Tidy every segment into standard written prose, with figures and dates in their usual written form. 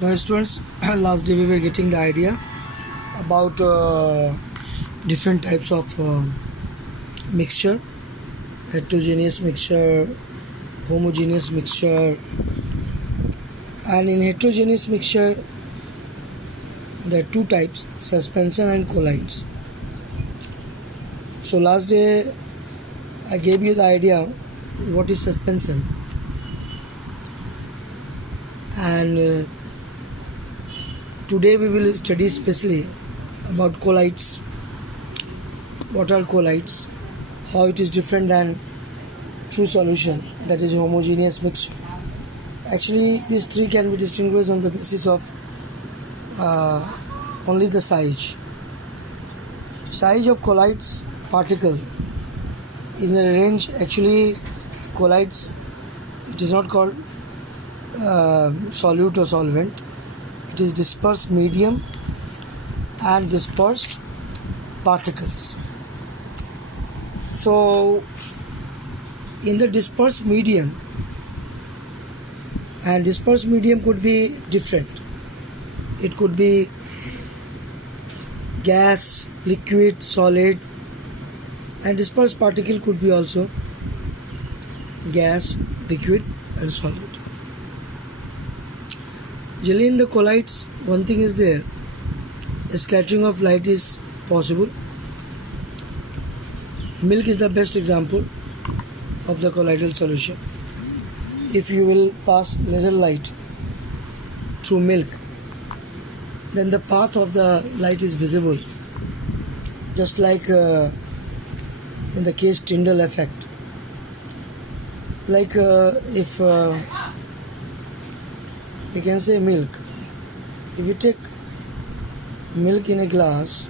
Now students, last day we were getting the idea about different types of mixture, heterogeneous mixture, homogeneous mixture, and in heterogeneous mixture there are two types, suspension and colloids. So last day I gave you the idea what is suspension, and today we will study specially about colloids. What are colloids? How it is different than true solution, that is homogeneous mixture. Actually, these three can be distinguished on the basis of only the size. Size of colloids particle is in a range. Actually, colloids, it is not called solute or solvent. It is dispersed medium and dispersed particles. So in the dispersed medium, and dispersed medium could be different. It could be gas, liquid, solid, and dispersed particle could be also gas, liquid and solid. Generally in the colloids, one thing is there, a scattering of light is possible. Milk is the best example of the colloidal solution. If you will pass laser light through milk, then the path of the light is visible, just like in the case Tyndall effect. Like if we can say milk, if you take milk in a glass,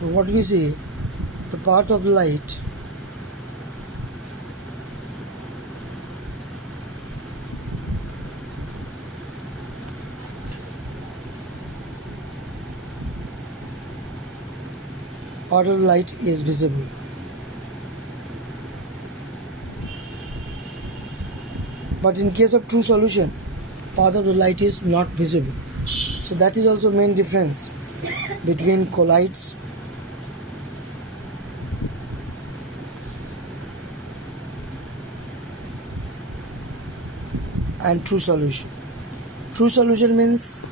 what we see, the path of light is visible. But in case of true solution, path of the light is not visible. So that is also main difference between colloids and true solution. True solution means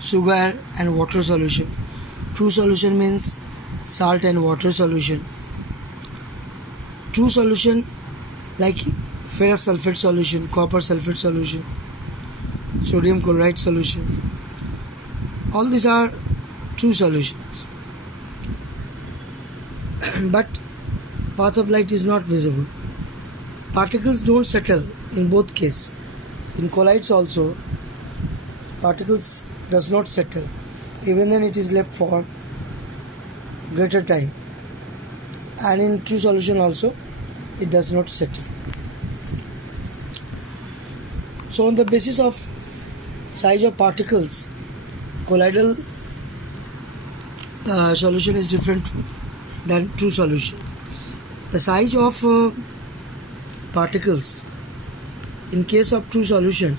sugar and water solution. True solution means salt and water solution. True solution like ferrous sulfate solution, copper sulfate solution, sodium chloride solution. All these are true solutions. But path of light is not visible. Particles don't settle in both cases. In colloids also, particles does not settle. Even then it is left for greater time. And in true solution also, it does not settle. So on the basis of size of particles, colloidal solution is different than true solution. The size of particles in case of true solution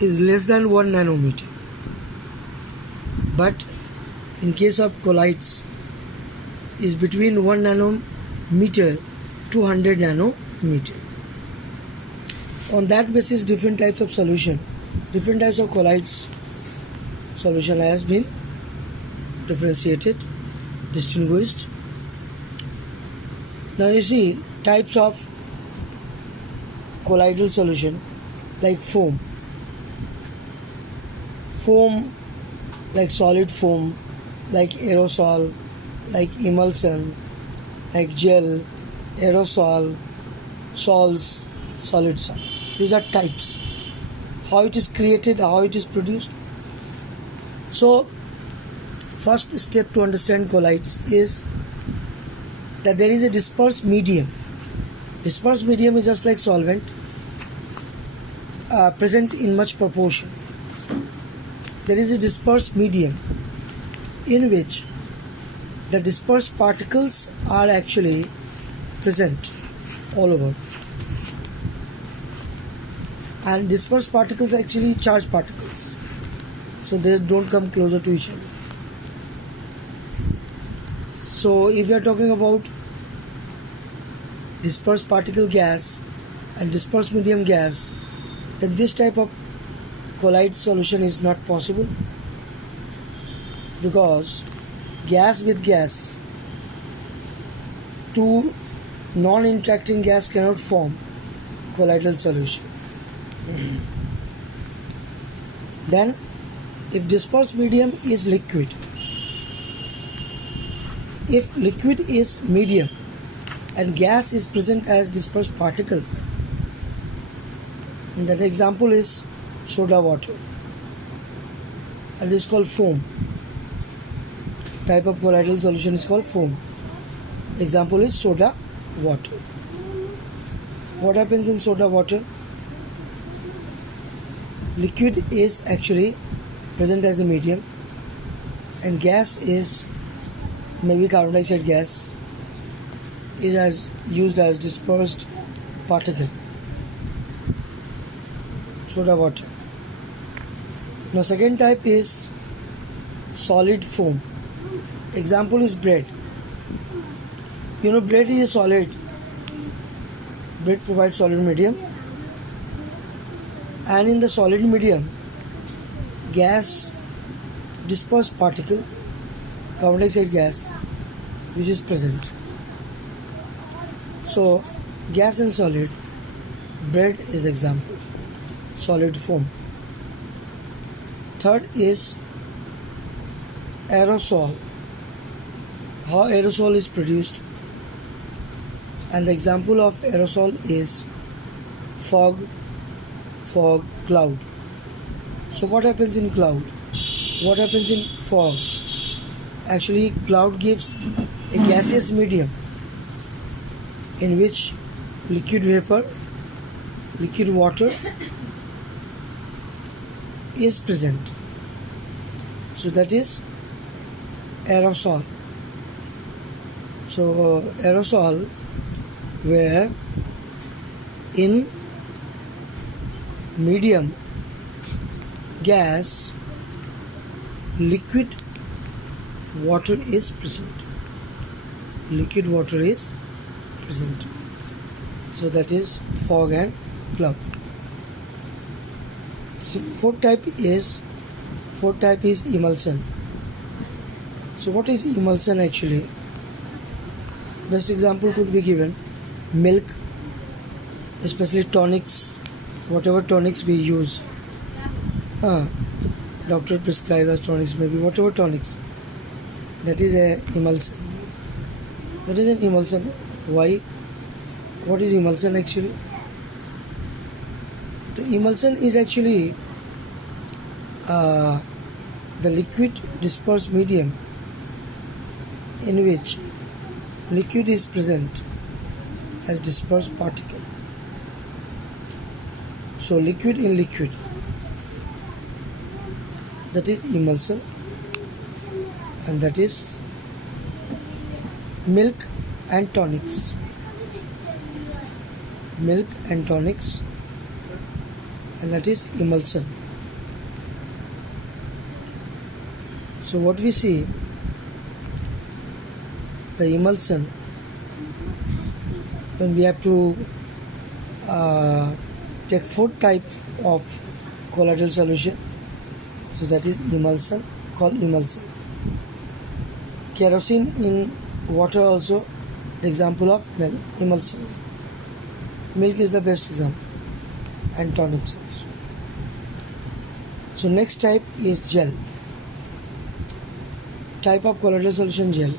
is less than 1 nanometer, but in case of colloids is between 1 nanometer to 100 nanometer. On that basis, different types of solution, different types of colloids solution has been differentiated, distinguished. Now you see types of colloidal solution like foam like solid foam, like aerosol, like emulsion, like gel, aerosol, sols, solid salt. These are types. How it is created, how it is produced. So first step to understand colloids is that there is a dispersed medium. Dispersed medium is just like solvent, present in much proportion. there is a dispersed medium in which the dispersed particles are actually present all over, and dispersed particles are actually charged particles, so they don't come closer to each other. So if we are talking about dispersed particle gas and dispersed medium gas, then this type of colloid solution is not possible, because gas with gas, two non-interacting gas cannot form colloidal solution. Then if dispersed medium is liquid, if liquid is medium and gas is present as dispersed particle, and that example is soda water, and this is called foam. Type of colloidal solution is called foam. Example is soda water. What happens in soda water? Liquid is actually present as a medium, and gas is maybe carbon dioxide gas is used as dispersed particle. Soda water. Now second type is solid foam. Example is bread. You know, bread is a solid. Bread provides solid medium, and in the solid medium, gas, dispersed particle, carbon dioxide gas, which is present. So gas and solid, bread is example, solid foam. Third is aerosol. How aerosol is produced, and the example of aerosol is fog, cloud. So what happens in cloud? What happens in fog? Actually, cloud gives a gaseous medium in which liquid vapor, liquid water is present. So that is aerosol. So aerosol, where in medium gas, liquid water is present. Liquid water is present. So that is fog and cloud. So fourth type is emulsion. So what is emulsion actually? Best example could be given milk, especially tonics, whatever tonics we use. Doctor prescribes us tonics, maybe whatever tonics. That is a emulsion. What is an emulsion? Why? What is emulsion actually? The emulsion is actually the liquid dispersed medium in which liquid is present as dispersed particle. So liquid in liquid, that is emulsion, and that is milk and tonics. Milk and tonics, and that is emulsion. So what we see, the emulsion, when we have to take fourth type of colloidal solution, so that is emulsion, called emulsion. Kerosene in water also example of emulsion. Milk is the best example, and tonics also. So next type is gel. Type of colloidal solution, gel.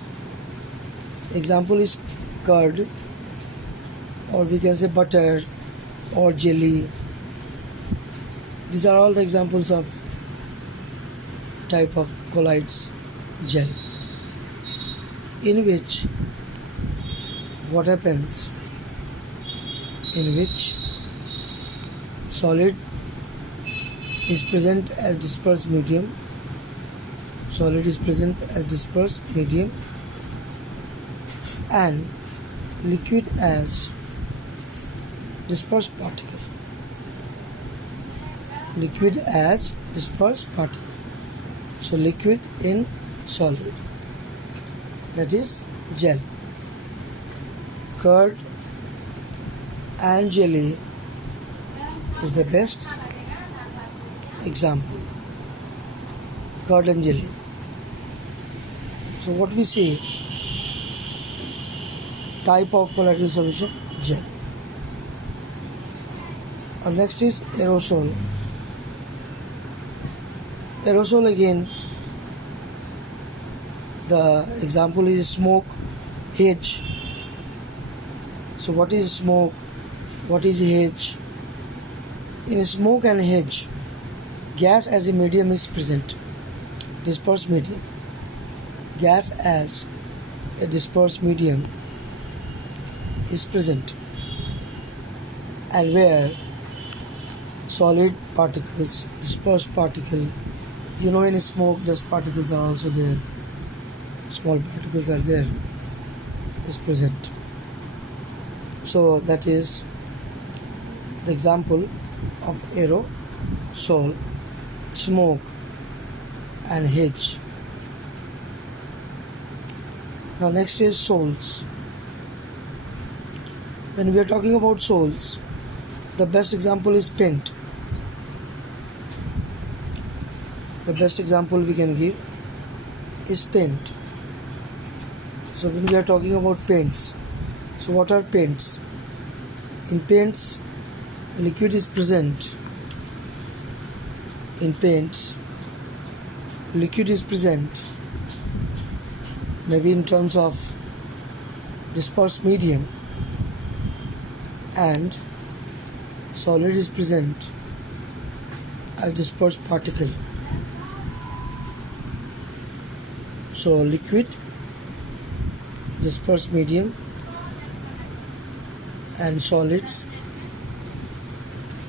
Example is curd, or we can say butter or jelly. These are all the examples of type of colloids, gel, in which what happens, in which solid is present as dispersed medium. Solid is present as dispersed medium, and liquid as dispersed particle. Liquid as dispersed particle. So liquid in solid, that is gel. Curd and jelly is the best example. Curd and jelly. So what we say, type of colloidal solution, gel. And next is aerosol. Aerosol again, the example is smoke, H. So what is smoke? What is H? In smoke and H, gas as a medium is present, dispersed medium. Gas as a dispersed medium is present, and where solid particles, dispersed particle, in smoke dust particles are also there, small particles are there, is present. So that is the example of aerosol, smoke and H. Now next is sols. When we are talking about sols, the best example is paint. The best example we can give is paint. So when we are talking about paints, so what are paints? In paints, liquid is present. In paints, liquid is present, maybe in terms of dispersed medium, and solid is present as dispersed particle. So liquid, dispersed medium, and solids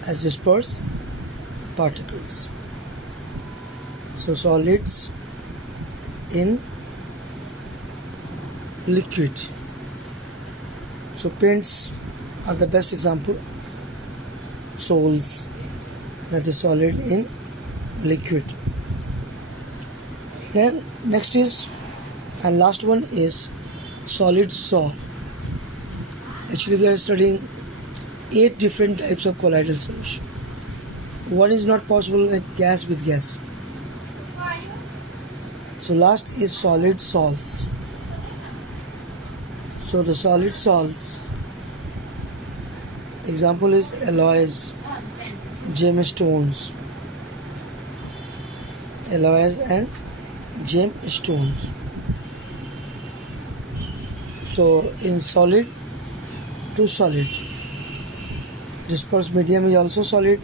as dispersed particles. So solids in liquid. So paints are the best example. Sols, that is solid in liquid. Then next is, and last one is solid sol. Actually we are studying 8 different types of colloidal solution. One is not possible like gas with gas. So last is solid sols. So the solid sols, example is alloys, gemstones, alloys and gemstones. So in solid to solid, dispersed medium is also solid,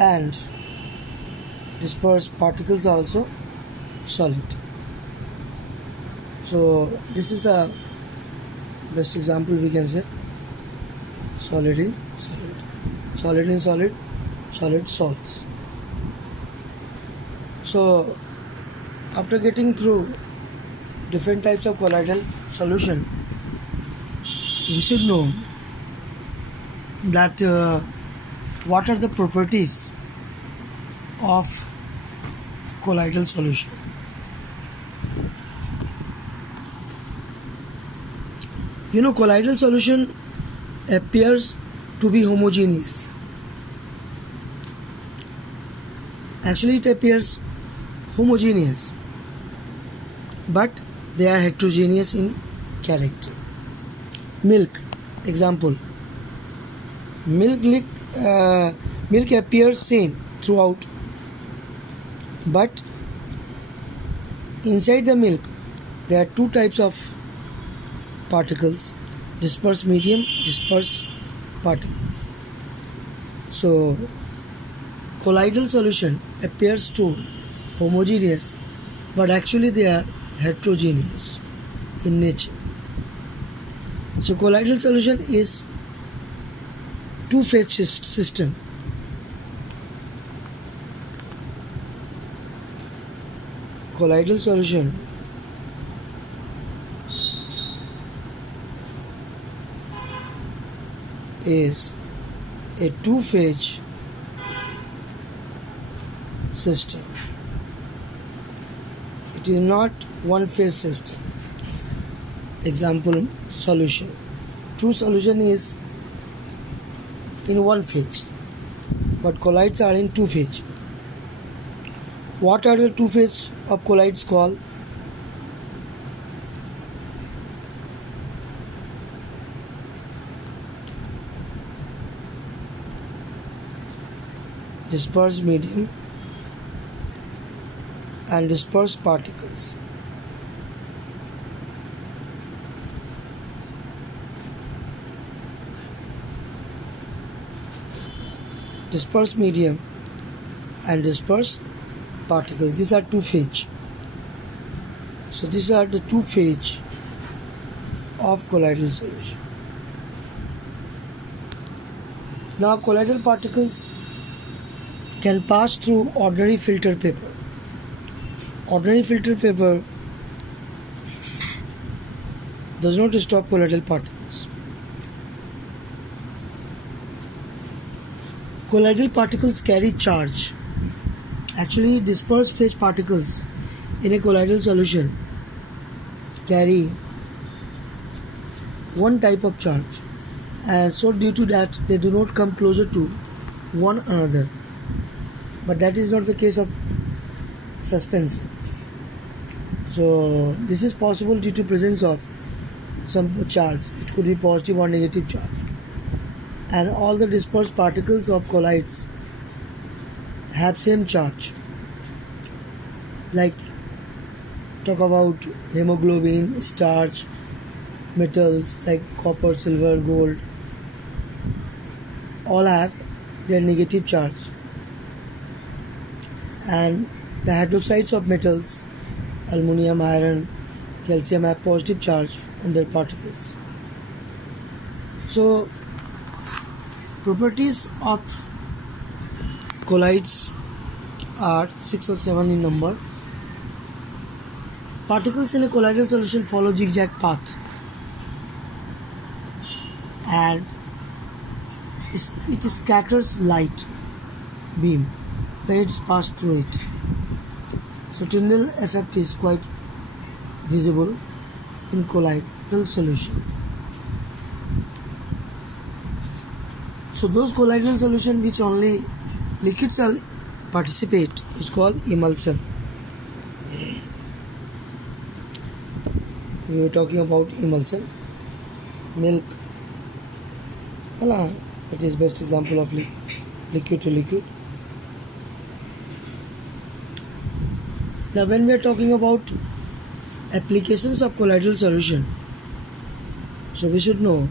and dispersed particles are also solid. So this is the best example we can say. Solid in solid, solid in solid, solid salts. So after getting through different types of colloidal solution, we should know that what are the properties of colloidal solution. Colloidal solution appears to be homogeneous. Actually it appears homogeneous, but they are heterogeneous in character. Milk, example. Milk appears same throughout, but inside the milk there are 2 types of particles: dispersed medium, dispersed particles. So colloidal solution appears to homogeneous, but actually they are heterogeneous in nature. So colloidal solution is two-phase system. colloidal solution is a two-phase system. It is not one-phase system. Example, solution. True solution is in one phase, but colloids are in two phase. What are the two phase of colloids called? Dispersed medium and dispersed particles. Dispersed medium and dispersed particles. These are two phase. So these are the two phase of colloidal solution. Now colloidal particles can pass through ordinary filter paper. Ordinary filter paper does not stop colloidal particles. Colloidal particles carry charge. Actually, dispersed phase particles in a colloidal solution carry one type of charge, and so due to that they do not come closer to one another. But that is not the case of suspension. So this is possible due to presence of some charge. It could be positive or negative charge. And all the dispersed particles of colloids have same charge. Like talk about hemoglobin, starch, metals like copper, silver, gold. All have their negative charge. And the hydroxides of metals, aluminum, iron, calcium, have positive charge on their particles. So properties of colloids are 6 or 7 in number. Particles in a colloidal solution follow zigzag path, and it scatters light beam when it passes through it. So Tyndall effect is quite visible in colloidal solution. So those colloidal solution which only liquids participate is called emulsion. We were talking about emulsion. Milk, it is best example of liquid to liquid. Now when we are talking about applications of colloidal solution, so we should know